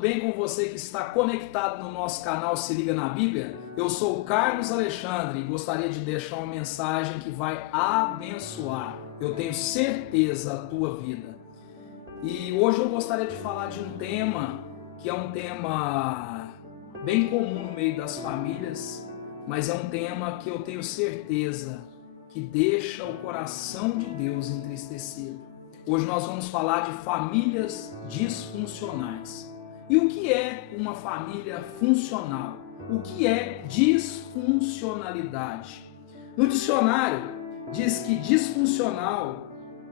bem com você que está conectado no nosso canal Se Liga na Bíblia? Eu sou o Carlos Alexandre e gostaria de deixar uma mensagem que vai abençoar, eu tenho certeza, a tua vida. E hoje eu gostaria de falar de um tema que é um tema bem comum no meio das famílias, mas é um tema que eu tenho certeza que deixa o coração de Deus entristecido. Hoje nós vamos falar de famílias disfuncionais. E o que é uma família funcional? O que é disfuncionalidade? No dicionário diz que disfuncional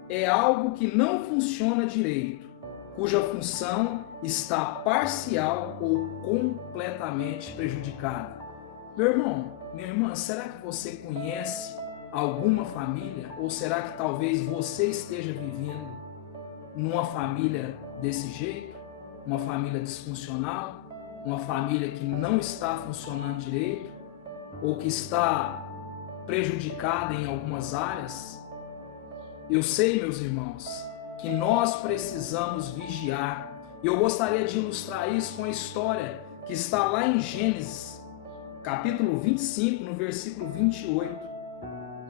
é algo que não funciona direito, cuja função está parcial ou completamente prejudicada. Meu irmão, minha irmã, será que você conhece alguma família? Ou será que talvez você esteja vivendo numa família desse jeito? Uma família disfuncional? Uma família que não está funcionando direito? Ou que está prejudicada em algumas áreas? Eu sei, meus irmãos, que nós precisamos vigiar. E eu gostaria de ilustrar isso com a história que está lá em Gênesis, capítulo 25, no versículo 28.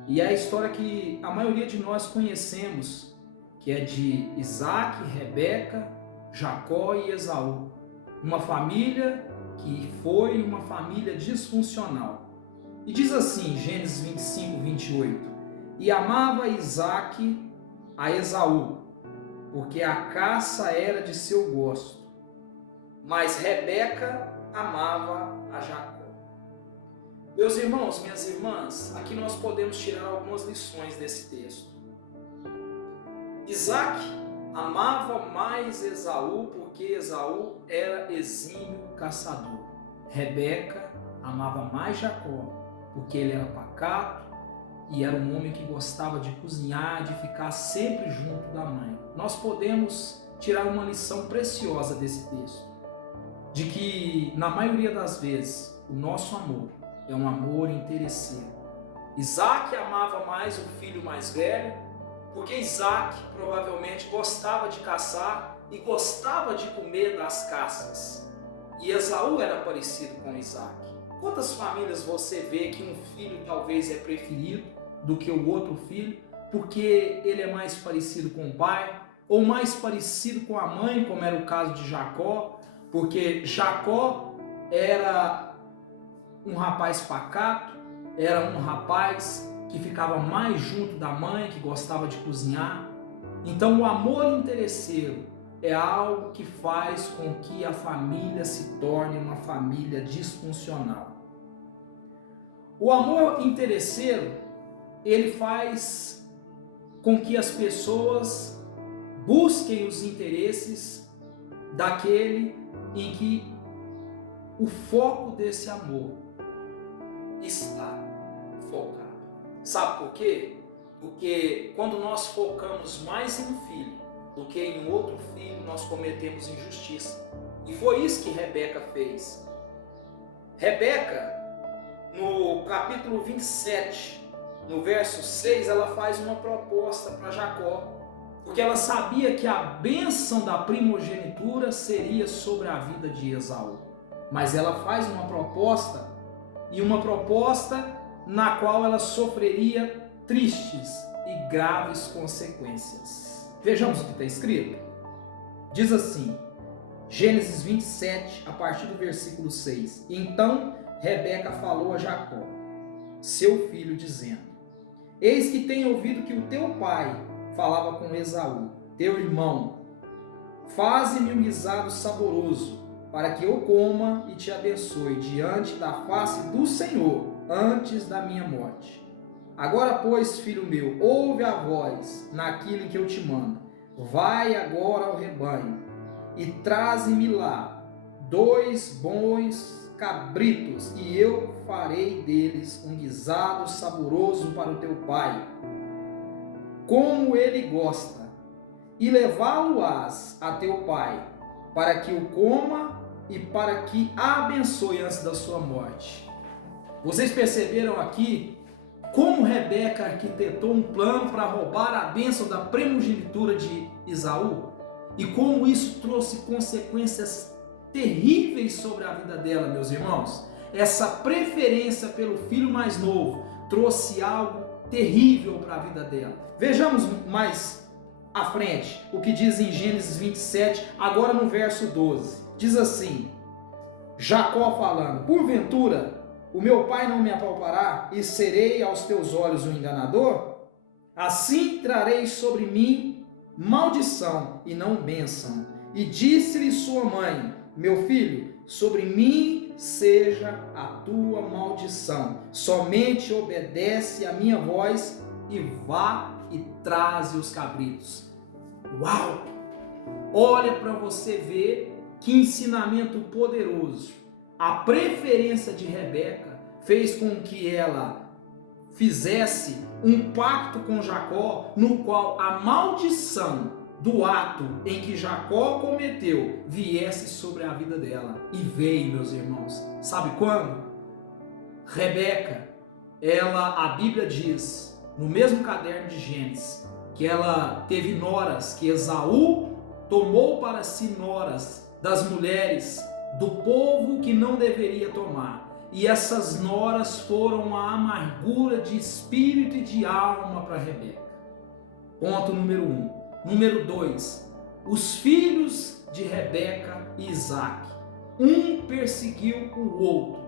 E é a história que a maioria de nós conhecemos, que é de Isaac, Rebeca, Jacó e Esaú. Uma família que foi uma família disfuncional. E diz assim, Gênesis 25, 28. E amava Isaac a Esaú, porque a caça era de seu gosto. Mas Rebeca amava a Jacó. Meus irmãos, minhas irmãs, aqui nós podemos tirar algumas lições desse texto. Isaac amava mais Esaú porque Esaú era exímio caçador. Rebeca amava mais Jacó porque ele era pacato e era um homem que gostava de cozinhar, de ficar sempre junto da mãe. Nós podemos tirar uma lição preciosa desse texto, de que na maioria das vezes o nosso amor é um amor interesseiro. Isaac amava mais o filho mais velho, porque Isaac provavelmente gostava de caçar e gostava de comer das caças. E Esaú era parecido com Isaac. Quantas famílias você vê que um filho talvez é preferido do que o outro filho, porque ele é mais parecido com o pai, ou mais parecido com a mãe, como era o caso de Jacó, porque Jacó era um rapaz pacato, era um rapaz que ficava mais junto da mãe, que gostava de cozinhar. Então o amor interesseiro é algo que faz com que a família se torne uma família disfuncional. O amor interesseiro, ele faz com que as pessoas busquem os interesses daquele em que o foco desse amor está focado. Sabe por quê? Porque quando nós focamos mais em um filho do que em outro filho, nós cometemos injustiça. E foi isso que Rebeca fez. Rebeca, no capítulo 27, no verso 6, ela faz uma proposta para Jacó, porque ela sabia que a bênção da primogenitura seria sobre a vida de Esaú. Mas ela faz uma proposta, e uma proposta na qual ela sofreria tristes e graves consequências. Vejamos o que está escrito. Diz assim, Gênesis 27, a partir do versículo 6. Então Rebeca falou a Jacó, seu filho, dizendo: Eis que tenho ouvido que o teu pai falava com Esaú, teu irmão, faze-me um guisado saboroso, para que eu coma e te abençoe diante da face do Senhor, antes da minha morte. Agora, pois, filho meu, ouve a voz naquilo que eu te mando. Vai agora ao rebanho e traze-me lá 2 bons cabritos, e eu farei deles um guisado saboroso para o teu pai, como ele gosta, e levá-lo-ás a teu pai, para que o coma e para que a abençoe antes da sua morte. Vocês perceberam aqui como Rebeca arquitetou um plano para roubar a bênção da primogenitura de Esaú? E como isso trouxe consequências terríveis sobre a vida dela, meus irmãos. Essa preferência pelo filho mais novo trouxe algo terrível para a vida dela. Vejamos mais à frente o que diz em Gênesis 27, agora no verso 12. Diz assim, Jacó falando, porventura o meu pai não me apalpará e serei aos teus olhos um enganador? Assim trarei sobre mim maldição e não bênção. E disse-lhe sua mãe, meu filho, sobre mim seja a tua maldição. Somente obedece a minha voz e vá e traze os cabritos. Uau! Olha para você ver que ensinamento poderoso. A preferência de Rebeca fez com que ela fizesse um pacto com Jacó, no qual a maldição do ato em que Jacó cometeu viesse sobre a vida dela. E veio, meus irmãos. Sabe quando? Rebeca, a Bíblia diz, no mesmo caderno de Gênesis, que ela teve noras, que Esaú tomou para si noras das mulheres do povo que não deveria tomar. E essas noras foram a amargura de espírito e de alma para Rebeca. Ponto número 1. Número 2. Os filhos de Rebeca e Isaac. Um perseguiu o outro,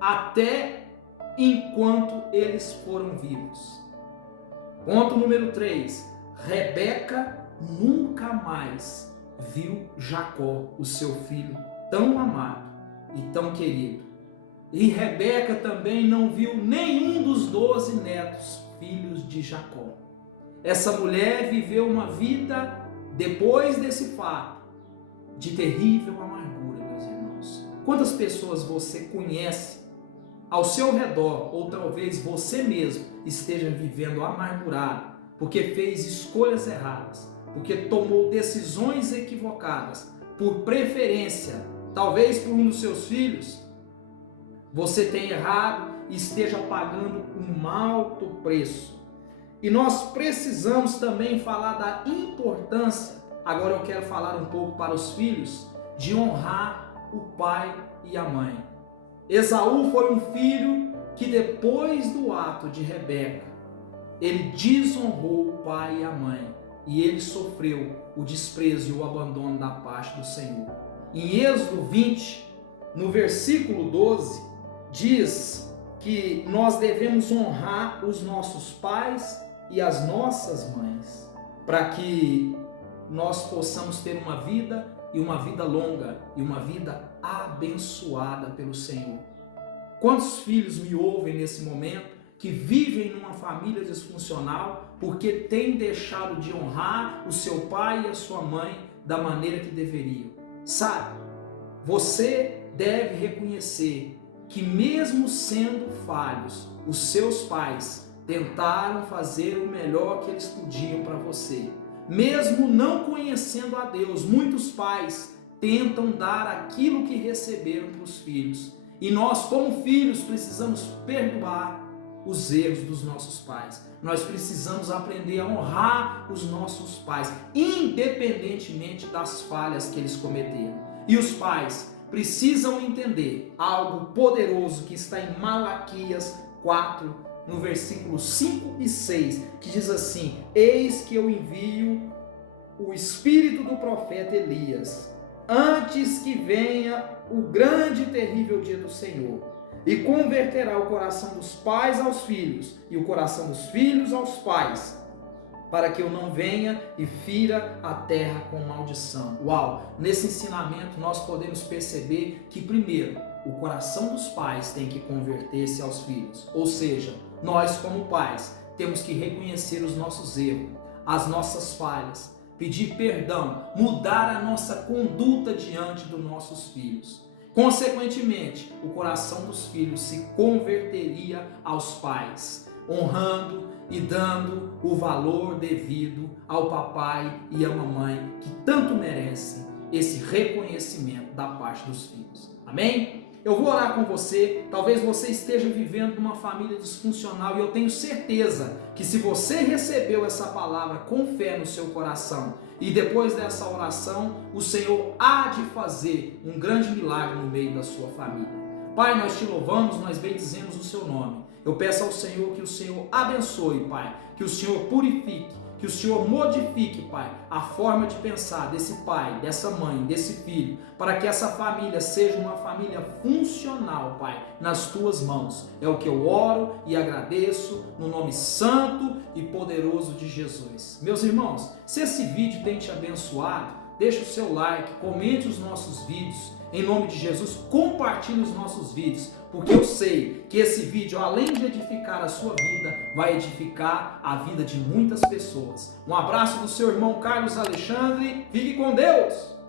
até enquanto eles foram vivos. Ponto número 3. Rebeca nunca mais viu Jacó, o seu filho tão amado e tão querido. E Rebeca também não viu nenhum dos 12 netos, filhos de Jacó. Essa mulher viveu uma vida, depois desse fato, de terrível amargura, meus irmãos. Quantas pessoas você conhece ao seu redor, ou talvez você mesmo esteja vivendo amargurado, porque fez escolhas erradas, porque tomou decisões equivocadas, por preferência, talvez por um dos seus filhos, você tem errado e esteja pagando um alto preço. E nós precisamos também falar da importância, agora eu quero falar um pouco para os filhos, de honrar o pai e a mãe. Esaú foi um filho que depois do ato de Rebeca, ele desonrou o pai e a mãe, e ele sofreu o desprezo e o abandono da parte do Senhor. Em Êxodo 20, no versículo 12, diz que nós devemos honrar os nossos pais e as nossas mães, para que nós possamos ter uma vida e uma vida longa e uma vida abençoada pelo Senhor. Quantos filhos me ouvem nesse momento que vivem numa família disfuncional porque têm deixado de honrar o seu pai e a sua mãe da maneira que deveriam? Sabe, você deve reconhecer que mesmo sendo falhos, os seus pais tentaram fazer o melhor que eles podiam para você. Mesmo não conhecendo a Deus, muitos pais tentam dar aquilo que receberam para os filhos. E nós, como filhos, precisamos perdoar os erros dos nossos pais. Nós precisamos aprender a honrar os nossos pais, independentemente das falhas que eles cometeram. E os pais precisam entender algo poderoso que está em Malaquias 4, no versículo 5 e 6, que diz assim: eis que eu envio o espírito do profeta Elias, antes que venha o grande e terrível dia do Senhor, e converterá o coração dos pais aos filhos, e o coração dos filhos aos pais, para que eu não venha e fira a terra com maldição. Uau! Nesse ensinamento nós podemos perceber que primeiro, o coração dos pais tem que converter-se aos filhos. Ou seja, nós como pais temos que reconhecer os nossos erros, as nossas falhas, pedir perdão, mudar a nossa conduta diante dos nossos filhos. Consequentemente, o coração dos filhos se converteria aos pais, honrando e dando o valor devido ao papai e à mamãe que tanto merecem esse reconhecimento da parte dos filhos. Amém? eu vou orar com você. Talvez você esteja vivendo numa família disfuncional e eu tenho certeza que se você recebeu essa palavra com fé no seu coração e depois dessa oração, o Senhor há de fazer um grande milagre no meio da sua família. Pai, nós te louvamos, nós bendizemos o seu nome. Eu peço ao Senhor que o Senhor abençoe, Pai, que o Senhor purifique, que o Senhor modifique, Pai, a forma de pensar desse pai, dessa mãe, desse filho, para que essa família seja uma família funcional, Pai, nas tuas mãos. É o que eu oro e agradeço no nome santo e poderoso de Jesus. Meus irmãos, se esse vídeo tem te abençoado, deixa o seu like, comente os nossos vídeos. Em nome de Jesus, compartilhe os nossos vídeos, porque eu sei que esse vídeo, além de edificar a sua vida, vai edificar a vida de muitas pessoas. Um abraço do seu irmão Carlos Alexandre. Fique com Deus!